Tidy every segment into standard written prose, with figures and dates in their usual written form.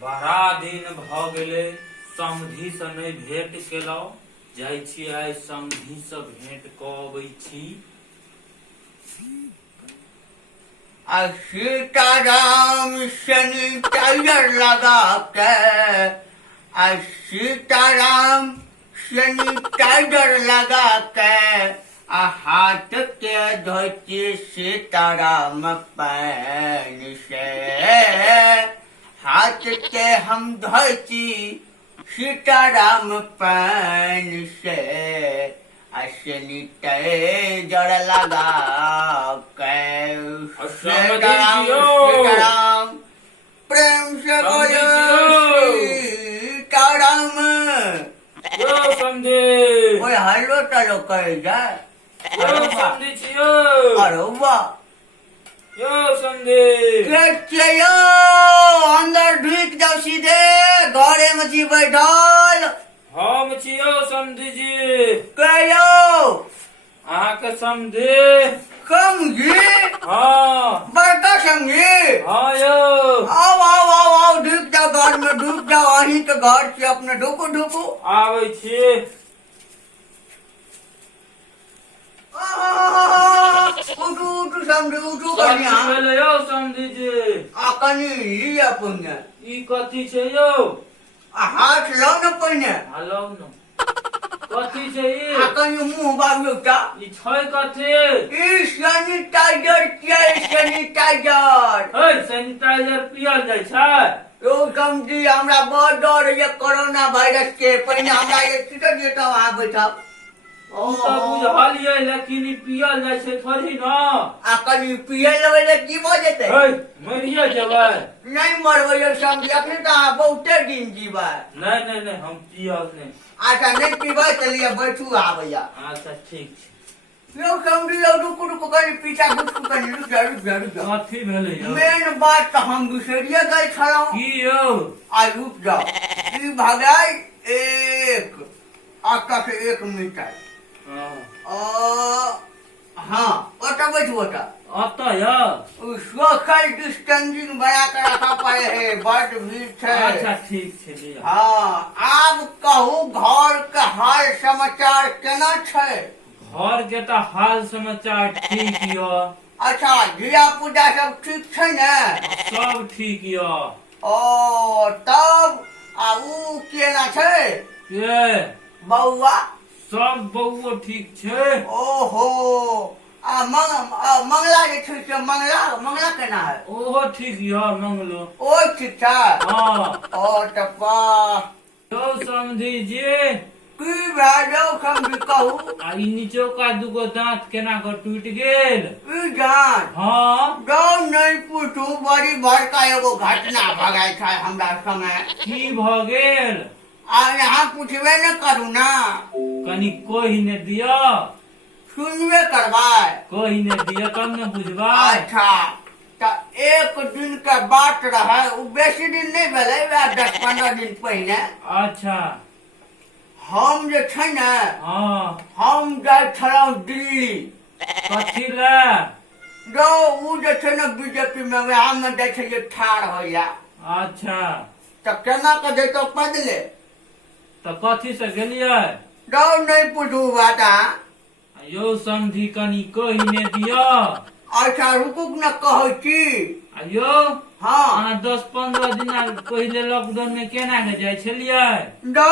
बड़ा दिन भ गेले समधी से नहीं भेंट केलौ। जाइ छी आइ समधी से भेंट क अबै छी। सीताराम सैनिटाइजर लगा के सीताराम सैनिटाइजर लगा के हाथ के धोती सीताराम पानी से हाथ के हम धोती सीताराम पानी से सैनिटाइजर लगा के सीताराम प्रेम से बोलो सीताराम। यो समधी ओए हेलो चलो कहे जाए। यो समधी छियो। अरे वाह यो समधी चलो अंदर ढुक जाओ सीधे घरे में जी बैठल। हम छियो समधी जी। कहो अहाँके समधी समझी हाँ बड़का समझी। हाँ यो आओ आओ आओ आओ ढुक जाओ घर में ढुक जाओ। अहीं के घर से अपने ढुकू ढुकू। आबै छी। उठू उठू समझी उठू कथी बढ़िया। भेलै यो समधी जी? कनी लिया पुण्य ई कथी छै यो? हाथ लो न पहिने। हेलो न कथी छै ई? कनी मुंह बाबू एकटा ई छै कथी? ई सैनिटाइजर छियै सैनिटाइजर। हे सैनिटाइजर पियल जाइ छै? यो समझी हमरा बड़ डर ये कोरोना वायरस के। पहिने हमरा ये सीधे जेता वहां बैठब। ओ त बुझलियै लेकिन ई पियल जाइ छै थोड़ी न। कनी पिए लेबै ले की भ जेतै? हे मरिए जेबै। नहीं मरबै यो समझी अखनी तो अहाँ बहुते दिन जीबै। नहीं नहीं नहीं हम पियल नहीं। अच्छा नहीं पीबै चलिए बैठू आबैया। अच्छा ठीक छै। यो समझी यो रुकू रुकू कनी पीछा घुसकू कनी रुक जा रुक जा रुक जा। कथी भेलै यो? मेन बात तो हम बिसरिए गए छलहुँ। की यो? आ रुक जाओ ई भगाई एक आका से 1 मीटर। हाँ ओटा बैठू ओटा। अतः यो सोशल डिस्टेंसिंग बना कर रखा पड़े है बड़ भीड़ है। अच्छा ठीक छै लिया। हाँ आब कहू घर के हाल समाचार केना छै? घर के तो हाल समाचार ठीक यो। अच्छा धिया पुता सब ठीक छै ने? सब ठीक यो। ओ तब आ ऊ केना छै के बौआ? सब बउओ ठीक छै। ओहो मंगला जे छै से मंगला मंगला केना है? ओहो ठीक यो मंगलो। ओ ठीक छै। हाँ ओ टप्पा यो समधी जी की भए जाओ समझी कहू। आ ई नीचोका दूगो दांत केना के टूट गेल? ई जान हाँ जाओ नहीं पूछू बड़ी बड़का एगो घटना भगाई छै हमरा समय। की भ गेल? यहाँ पूछबे न करू ना कनी कोही ने दिया। सुनबे करबै। कोही ने दिया तब न बुझबा। अच्छा तो एक दिन के बात रहे उ बेसी दिन नहीं भेलै 10-15 दिन पहिने। अच्छा हम जे छै ने हाँ हम जाइ छलहुँ दिल्ली। कथी ले? जो उ जे छै ने बीजेपी में वहाँ में जाइ छलियै ठाढ़ होइया। अच्छा तो केना के जैतो पैदले? तो कथी से गेलियै? जो नहीं पूछू बात। यो समधी कनी कोही ने दिया। अच्छा रुकू न कहै छी। यो हाँ अहाँ 10-15 दिन पहिले लॉकडाउन में केना के जाइ छलियै? दो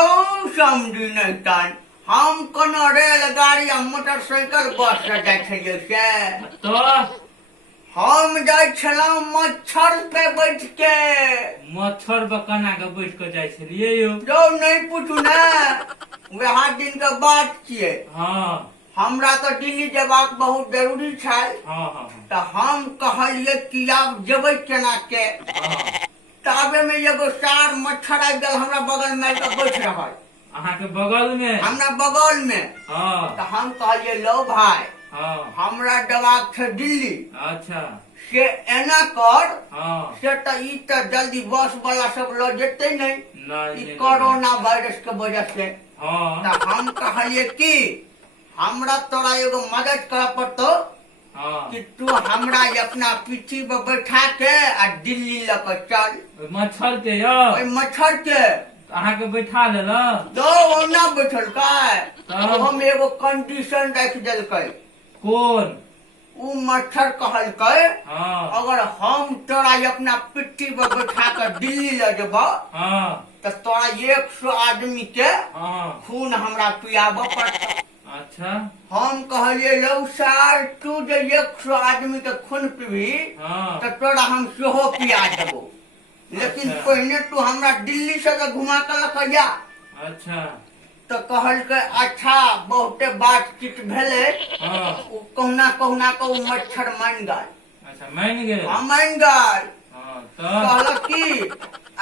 समझी नहीं तन हम कोनो रेलगाड़ी आ मोटरसाइकिल बस से जाइ छलियै से। तो हम जाइ छलहुँ मच्छर पे बैठ के। मच्छर पर केना के बैठ के जाइ छलियै यो? जो नहीं पूछू ना वह दिन के बात छियै। हाँ हमरा तो दिल्ली जेबाक बहुत जरूरी छै। हाँ हाँ तो हम कहलियै कि आब जेबै केना के। ताबे में एगो सार मच्छर आबि गेल हमरा बगल में आबि के बैठ रहल। अहाँ के बगल में? हमरा बगल में। हाँ तो हम कहलियै लो भाई हाँ हमरा जवाब छै दिल्ली अच्छा से एना कर हाँ से तो ई तो जल्दी बस वाला सब लो जेते नहीं नहीं ई कोरोना वायरस के वजह से। हाँ तो हम कहलिए कि हमरा तोरा एगो मदद करे पड़तो। हाँ कि तू हमरा अपना पीठी पर बैठा के आ दिल्ली लेकर चल। ओइ मच्छर के यो ओइ मच्छर के अहाँ के बैठा लेला दो ओना बैठल का तब? हम एगो कंडीशन रख देलकै। कौन उ मच्छर कहलकै हाँ अगर हम तोरा अपना पिट्ठी पर बैठा कर दिल्ली ले जेबो हाँ तो तोरा 100 आदमी के हाँ खून हमरा पियाबऽ पड़तौ। अच्छा हम कहलिए लौ सार तू जे 100 आदमी के खून पीबी हाँ तो तोरा हम सेहो पिया देबो, लेकिन अच्छा। पहले तू हमरा दिल्ली से तो घुमा के लक जा। अच्छा तो कहलकै अच्छा बहुते बातचीत भेले, हाँ उ कहुना के उ मच्छर मान गए। अच्छा मान गेल हम मान गए। हाँ तब कहलक कि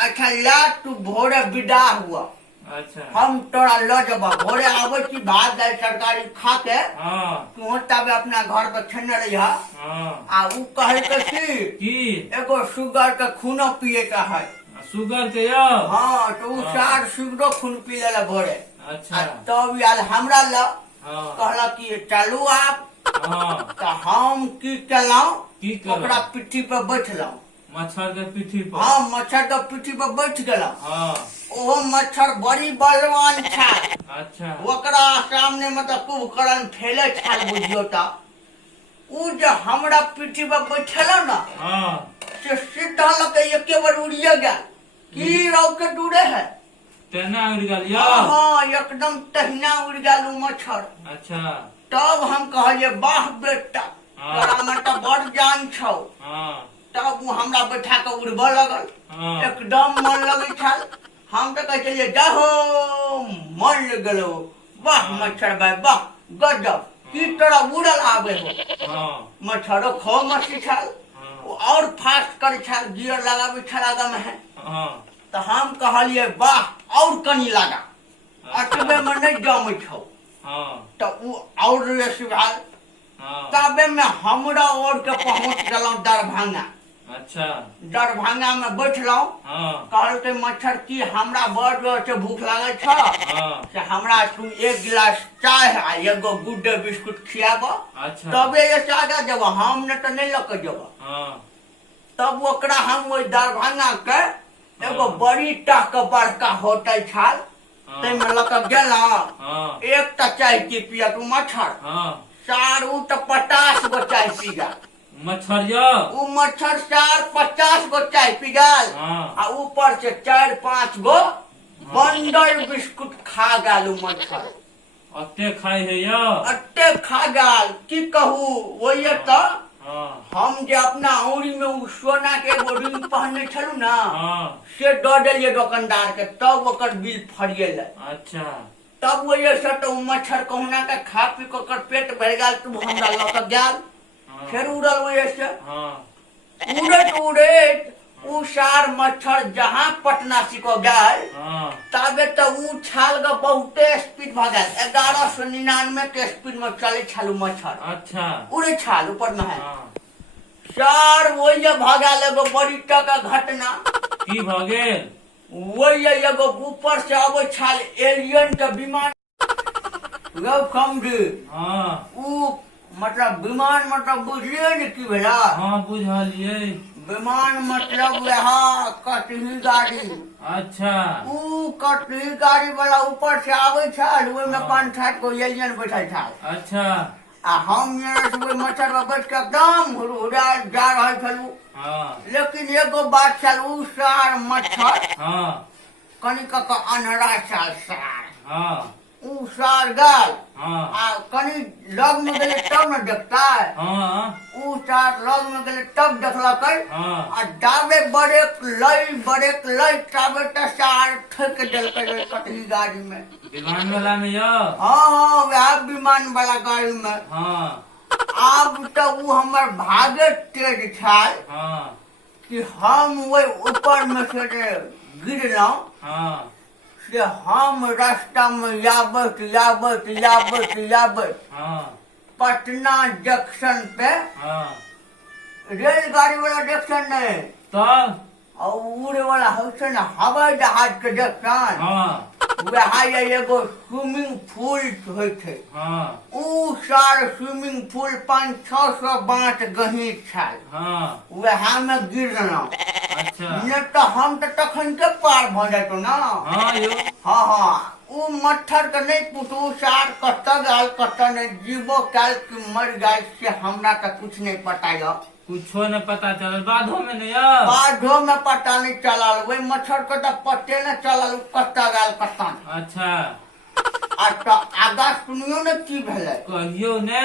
अच्छा ला तू भोरे विदा हुआ, अच्छा हम तोरा ल जब भोरे आबै छी भात दाल तरकारी खा के हाँ तू तबे अपना घर पे छेने रहिया। हाँ आ उ कहलकै कि की एगो शुगर के खूनो पिए के है। शुगर के यो हाँ तो उ हाँ। सार शुगरो खून पी लेला भोरे। अच्छा आ तब याद हमरा ल हाँ कहलक कि चलू आप। हाँ तो हम की केलौं की ओकरा करो पिट्ठी पर बैठलौं। मच्छर के पीठी पर हाँ मच्छर के पिट्ठी पर बैठ गेलौं। हाँ ओहो मच्छर बड़ी बलवान छल, अच्छा ओकरा सामने में तो कुभकर्ण फैले छल बुझियो त। उ जे हमरा पिट्ठी पर बैठल ना हाँ से सीधा लगे एके बार उड़िए गया की रॉकेट उड़े है। तेना उड़ गेल यो हाँ एकदम तहिना उड़ गया उ मच्छर। अच्छा तब हम कहलिए वाह बेटा हाँ। तोरा में तो बड़ जान छौ। हाँ तब उ हमरा बैठा के उड़बऽ लगल, हाँ एकदम मन लगे छल। हम तो कहते लिए जाहो मन लग गेलो, वाह मच्छर भाई वाह गजब की तोरा उड़ल आवे हो। हाँ मच्छरो खो मछली छल, हाँ वो और फास्ट करे छल, गियर लगावे छल आगा में है। हाँ तो हम कहलिए वाह और कनी लगा अतबे में नहीं जमे छौ। हाँ तो उ और रेस भेल। हाँ तबे में हमरा और के पहुंच गेलौं दरभंगा। अच्छा दरभंगा में बैठलौं। हाँ कहलकै मच्छर की हमरा बड़ जोर से भूख लागल छ हाँ से हमरा तू 1 गिलास चाय आ एगो गुड डे बिस्कुट खियाब अच्छा तबे ये आगा जब हम ने तो नहीं लक जब। हाँ तब ओकरा हम वही दरभंगा के एगो बड़ी टाक के बड़का होटल छल हाँ तै में लक गेला। हाँ एक टा चाय की पिया तू मच्छर हाँ सार उ तो 50 गो चाय पी गया। मच्छर यो उ मच्छर सार 50 गो चाय पी गल हाँ आ ऊपर से 4-5 गो बंडल बिस्कुट खा गल उ मच्छर। अते खाई है यो अट्टे खा गल की कहू वही तो हाँ हम जे अपना औरी में उ सोना के एगो रिंग पहनने छलू ना हाँ से दऽ देलिए दुकानदार के तब ओकर बिल फरियल। अच्छा तब वही से तो उ मच्छर कहुना के खा पी के ओकर पेट भर गल तू हमरा लऽ के गेल हाँ फिर उड़ल वही से हाँ उड़त उड़त उ सार मच्छर जहाँ पटना सिको गल हाँ तबे तो उ छाल का बहुते स्पीड भागल 1199 के स्पीड में चले छालू मच्छर अच्छा उड़े छाल ऊपर में है। हाँ सार वही भागल एगो बड़ी टका घटना की भ गेल वही एगो ऊपर से आवे छाल एलियन के विमान वेलकम डी हाँ उ मतलब विमान मतलब बुझलिए ने की भेला। हाँ बुझलिए विमान मतलब वह कटही गाड़ी। अच्छा उ कटही गाड़ी वाला ऊपर से आवे छल ओहि में हाँ। 5-6 गो एलियन बैठल छल अच्छा आ हम यहाँ से ओहि मच्छर में बैठ के एकदम हुड़हुड़ा जा रहे छलू। हाँ लेकिन एगो बात छल उ सार मच्छर हाँ कनी क अनहरा छल सार हाँ उ सार गल हाँ आ कनी लग में गेले तब न देखता हाँ उ सार लग में गेले तब देखलकै हाँ आ दाबे बड़े लई ताबे त सार ठोक देलकै कटही गाड़ी में। विमान वाला में यो हाँ वह विमान वाला गाड़ी में। हाँ अब तो उ हमर भागे तेज छल हाँ कि हम वही ऊपर में से गिरलौं हाँ से हम रास्ता में याबत हाँ पटना जंक्शन पे हाँ रेलगाड़ी वाला जंक्शन नहीं तब और उड़े वाला होते ना हवाई जहाज के जंक्शन हाँ वहाँ एगो स्विमिंग पूल होइ छै। हाँ उ सार स्विमिंग पूल 500-600 बाँट गहीर छल। हाँ वहाँ में गिरलहुँ। अच्छा नहीं तो हम तो तखन के पार भ जातो ना। हाँ यो हाँ हाँ उ मच्छर के नहीं पुछू सार कतऽ गल कतऽ नहीं जीवो काल की मर गए से हमरा तो कुछ नहीं पता है। कुछो न पता चलल बाधो में नहीं बाढ़ो में पता नहीं चलल वही मच्छर के तो पते न चलल कतऽ गल कतऽ नहीं। अच्छा आ तो आगा सुनियो ने की भेलै। कहियो ने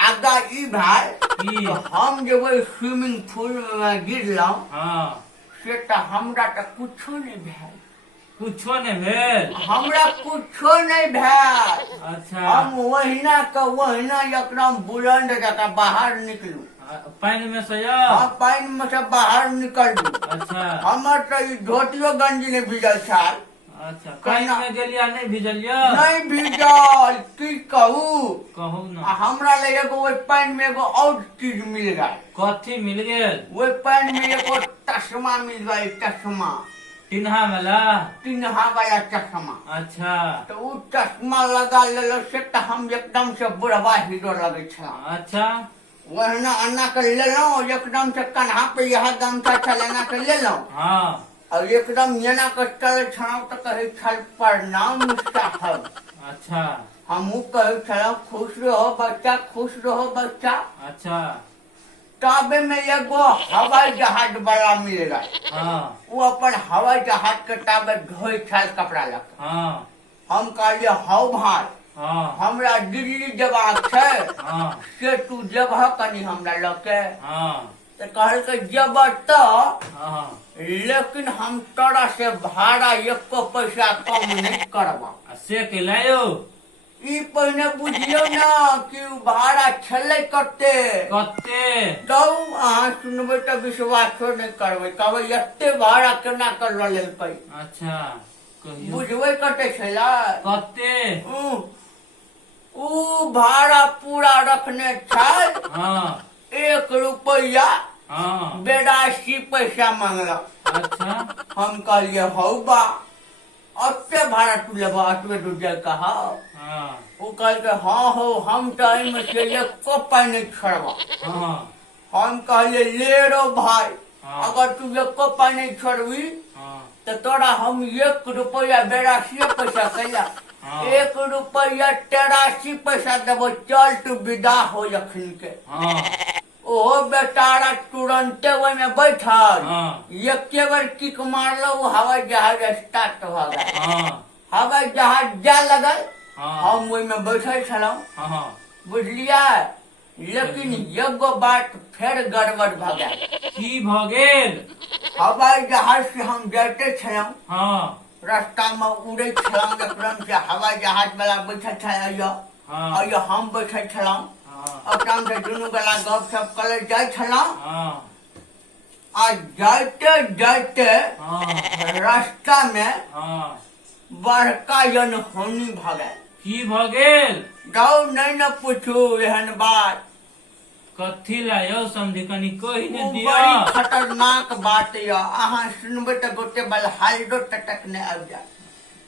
आगा ई भाई की तो हम जे वही स्विमिंग पूल में गिरलहुँ हाँ से तो हमरा तो कुछो नहीं भेल। कुछो ने भेल हमरा कुछो नहीं भेल। अच्छा हम वहीना एकदम बुलंद जगह बाहर निकलू। पानी में से हम पानी में से बाहर निकलू। अच्छा हमर तो ई धोतियो गंजी ने भीजल छल। अच्छा पानी में गेलिया नहीं भिजलिया नहीं भीजल की कहू। कहू आ ना हमरा ले एगो वही पानी में एगो और चीज मिल गई। कथी मिल गेल वही पानी में एगो चश्मा मिल गई। चश्मा तिन्हा मेला तिनहा वाला चश्मा। अच्छा तो उ चश्मा लगा लेलो से तो हम एकदम से बुढ़वा हीरो लगे छला। अच्छा वहना अन्ना के लेलहुँ एकदम से कन्हा पे यह गमछा छलेना के लेलहुँ हाँ और एकदम येना के चले छलहुँ तो कहे छल प्रणाम साहब। अच्छा हमहू कहे छलहुँ खुश रहो बच्चा खुश रहो बच्चा। अच्छा तबे में एगो हवाई जहाज वाला मिल गए। हाँ वो अपन हवाई जहाज के ताबे ढोई छल कपड़ा लग। हाँ हम कहलिए हौ भाई हाँ हमरा दिल्ली जबाक छै हाँ से तू जबह कनी हमरा लके। हाँ तो कहल के जब तो हाँ लेकिन हम तोरा से भाड़ा एको पैसा कम नहीं करबा। से के लायो ई पहिने बुझियो ना कि उ भाड़ा छले कते। कते तो अहाँ सुनबे तो विश्वासो नहीं करबे कहबे एते भाड़ा केना कर लेलकै। अच्छा कहियो बुझबे कते छला कते उ भाड़ा पूरा रखने छल हाँ 1 रुपया हाँ 82 पैसा मांगला। अच्छा हम कहलिए हौ बा अते भाड़ा तू लेबा अतबे तू जे कहा। हाँ वो कहल के हाँ हो हम तो में से एको पाई नहीं छोड़बा। हाँ हम कहलिए ले रो भाई हाँ। अगर तू एको पाई नहीं छोड़बी हाँ तो तोरा हम 1 रुपया 82 पैसा कैला हाँ। 1 रुपया 83 पैसा देबो चल तू विदा हो जखन के। हाँ ओहो बेचारा तुरंते वही में बैठल हाँ एके बार किक मारलो वो हवाई जहाज स्टार्ट हो गया। हाँ हवाई जहाज जा लगल हाँ हम वही में बैठल छलहुँ हाँ बुझलिया। लेकिन एगो बात फिर गड़बड़ भ गया। की भ गेल हवाई जहाज से हम जाते छलहुँ हाँ रास्ता में उड़े छलहुँ एकदम से हवाई जहाज वाला बैठल छल हाँ और हम बैठल छलहुँ हाँ एकदम से दुनू गला गप सप करे जाय छलहुँ। हाँ आ जाते जाते हाँ रास्ता में हाँ बड़का अनहोनी भ गए। की भ गेल जाओ नहीं न पूछू एहन बात। कथी लायो समझी कनी कहि ने वो दिया बड़ी खतरनाक बात है। अहाँ सुनबे तो गोटे बलहाइडो टटक ने आबि जाए।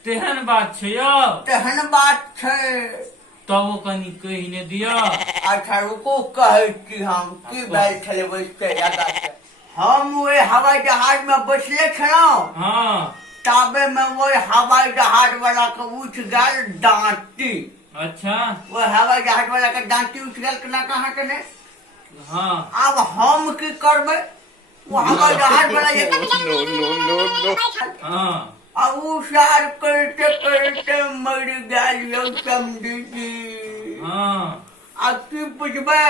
तेहन बात छै यो तेहन बात छै। तब वो कनी कहि ने दिया अच्छा रुको कहे कि हम की भेल छले बैठते आगा से। हम वो हवाई जहाज में बैठले छलहुँ हाँ ताबे में वो हवाई जहाज वाला के उठ गल डांटी। अच्छा वो हवाई जहाज वाला के डांटी उठ गल केना कहाँ के ने। हाँ अब हम की करबे वो हवाई जहाज वाला हाँ अब उ सार करते करते मर गल समझी जी। हाँ अब की पूछबे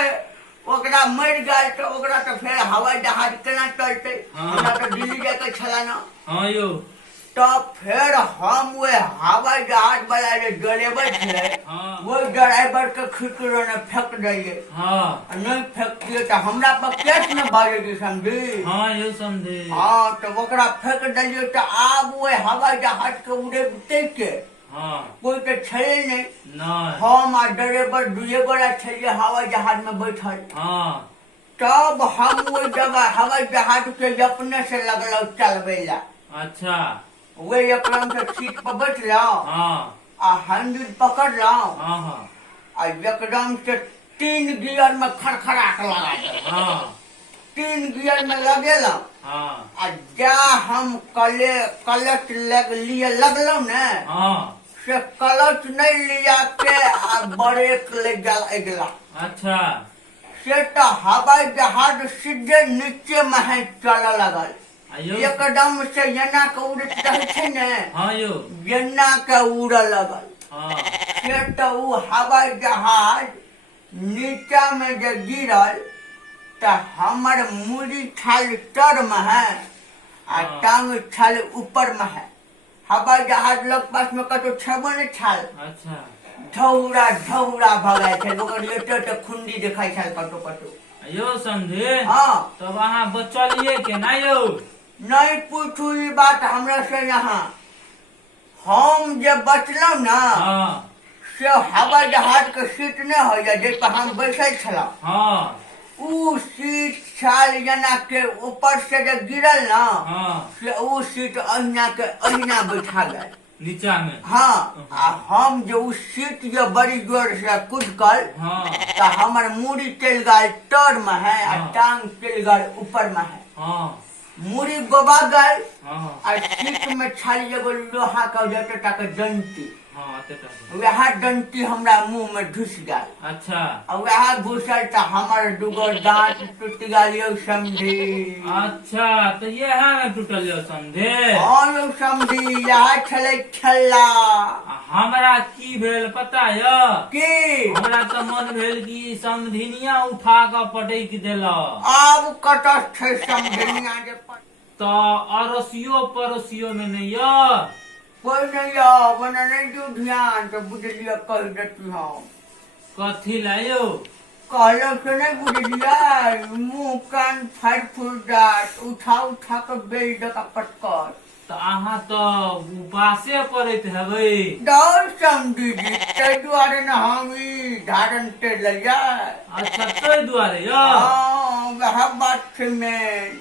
ओकरा मर गए तो ओकरा तो फिर हवाई जहाज केना चलते। हाँ। हमरा तो दिल्ली जाके छला ना। हाँ यो तो फिर हम वो हवाई जहाज वाला जो ड्राइवर थे हाँ वो ड्राइवर के खिचड़ो ने फेंक दिए। हाँ नहीं फेंक दिए तो हमरा पर केस में बाजेगी समझी। हाँ यो समझे हाँ तो ओकरा फेंक दिए तो आब वो हवाई जहाज के उड़े के हाँ कोई तो छे नहीं। नहीं हम आ ड्राइवर दुए गोरा छे हवाई जहाज में बैठल। हाँ तब हम वो जगह हवाई जहाज के अपने से लगल चलबे ला। अच्छा वे एकदम से सीट पर बैठ जाओ हाँ आ हैंडल पकड़ लाओ हाँ हाँ आ एकदम से 3 गियर में खड़खड़ाट लगा दे। हाँ 3 गियर में लगेला हाँ आ जा हम क्लच लिए लगलो ने हाँ से क्लच नहीं लिया के आ ब्रेक ले गला अच्छा से तो हवाई जहाज सीधे नीचे में है चल लगल आयो एकदम से एना के उड़त रहे छे ने हाँ यो एना के उड़ लगल हाँ से तो उ हवाई जहाज नीचा में जे गिरल तो हमर मुड़ी छाल तर में है आ हाँ। टांग छाल ऊपर में है। हवाई जहाज लग पास में कतो छेबो ने छाल अच्छा धौरा धौरा भगाय छे ओकर लेटे खुंडी देखाय छाल कतो कतो। आयो समझे हाँ तब अहाँ बचलिए के ना यो नहीं पूछू ई बात हमरा से यहाँ हम जे बचलौ ना हाँ से हवाई जहाज के सीट ने हो जा जे पर हम बैठल छला हाँ उ सीट छाल जना के ऊपर से जे गिरल ना हाँ से उ सीट अहिना के अहिना बैठा गए। नीचा में हाँ आ हम जो उ सीट जो बड़ी जोर से कूदकल हाँ तो हमर मुड़ी चल गल तर में है आ हाँ। टांग चल गल ऊपर में है। हाँ मुड़ी गोबा गल हाँ और सीट में छाली एगो लोहा का जटे टाके डंटी हाँ तेता वह डंटी हमरा मुंह में घुस गल अच्छा और वह घुसल तो हमर दुगो दांत टूट गलियो समझी। अच्छा तो ये है ना टूटल यो समझे हाँ यौ समझी यह छले छल्ला हमरा की भेल पता य की हमरा तो मन भेल कि समधिनिया उठा के पटक देल अब कतऽ छै समझनिया जे तो अड़ोसियो पड़ोसियो में नहीं य कोई नहीं आ बना नहीं जो ध्यान तो बुझलिया कह देती हम कथी लायो कहलो से नहीं बुझलिया मुंह कान फाड़ फूल जात उठा उठा के बेल डका पटकर तो अहाँ तो उपासे पड़त हेबै डर समझी जी ताहि दुआरे न हम ई धारण ते लिया। अच्छा ताहि दुआरे य हाँ वह बात छै में